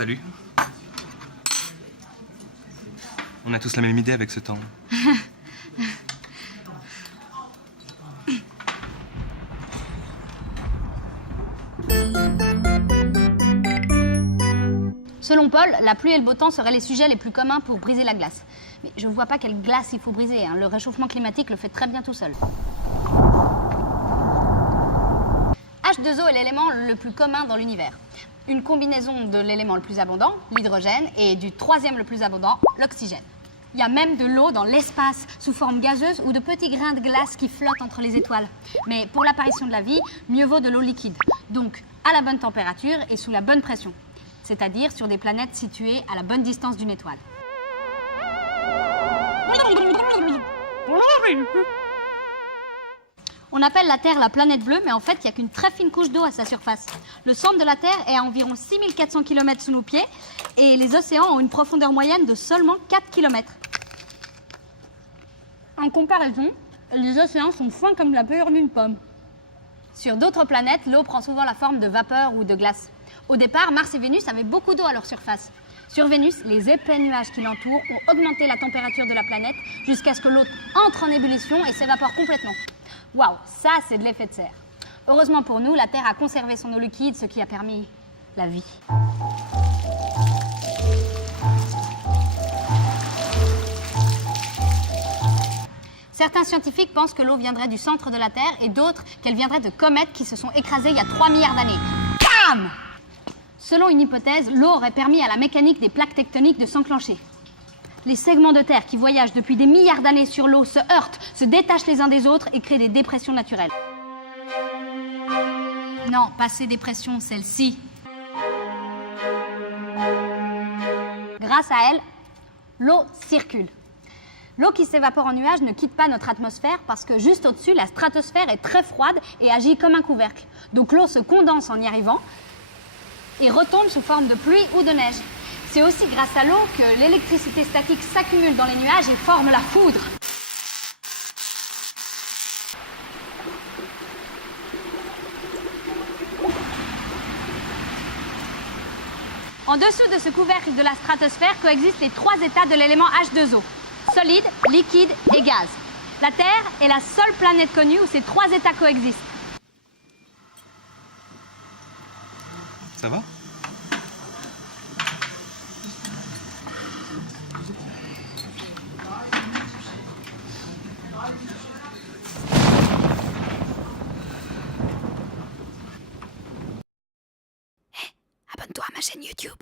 Salut. On a tous la même idée avec ce temps. Selon Paul, la pluie et le beau temps seraient les sujets les plus communs pour briser la glace. Mais je ne vois pas quelle glace il faut briser, hein. Le réchauffement climatique le fait très bien tout seul. H2O est l'élément le plus commun dans l'univers. Une combinaison de l'élément le plus abondant, l'hydrogène, et du troisième le plus abondant, l'oxygène. Il y a même de l'eau dans l'espace, sous forme gazeuse ou de petits grains de glace qui flottent entre les étoiles. Mais pour l'apparition de la vie, mieux vaut de l'eau liquide. Donc, à la bonne température et sous la bonne pression. C'est-à-dire sur des planètes situées à la bonne distance d'une étoile. On appelle la Terre la planète bleue, mais en fait, il n'y a qu'une très fine couche d'eau à sa surface. Le centre de la Terre est à environ 6400 km sous nos pieds et les océans ont une profondeur moyenne de seulement 4 km. En comparaison, les océans sont fins comme la pelure d'une pomme. Sur d'autres planètes, l'eau prend souvent la forme de vapeur ou de glace. Au départ, Mars et Vénus avaient beaucoup d'eau à leur surface. Sur Vénus, les épais nuages qui l'entourent ont augmenté la température de la planète jusqu'à ce que l'eau entre en ébullition et s'évapore complètement. Waouh, ça c'est de l'effet de serre. Heureusement pour nous, la Terre a conservé son eau liquide, ce qui a permis la vie. Certains scientifiques pensent que l'eau viendrait du centre de la Terre et d'autres qu'elle viendrait de comètes qui se sont écrasées il y a 3 milliards d'années. Bam! Selon une hypothèse, l'eau aurait permis à la mécanique des plaques tectoniques de s'enclencher. Les segments de terre qui voyagent depuis des milliards d'années sur l'eau se heurtent, se détachent les uns des autres et créent des dépressions naturelles. Non, pas ces dépressions, celle-ci. Grâce à elle, l'eau circule. L'eau qui s'évapore en nuages ne quitte pas notre atmosphère parce que juste au-dessus, la stratosphère est très froide et agit comme un couvercle. Donc l'eau se condense en y arrivant et retombe sous forme de pluie ou de neige. C'est aussi grâce à l'eau que l'électricité statique s'accumule dans les nuages et forme la foudre. En dessous de ce couvercle de la stratosphère coexistent les 3 états de l'élément H2O. Solide, liquide et gaz. La Terre est la seule planète connue où ces 3 états coexistent. Ça va? Abonne-toi à ma chaîne YouTube.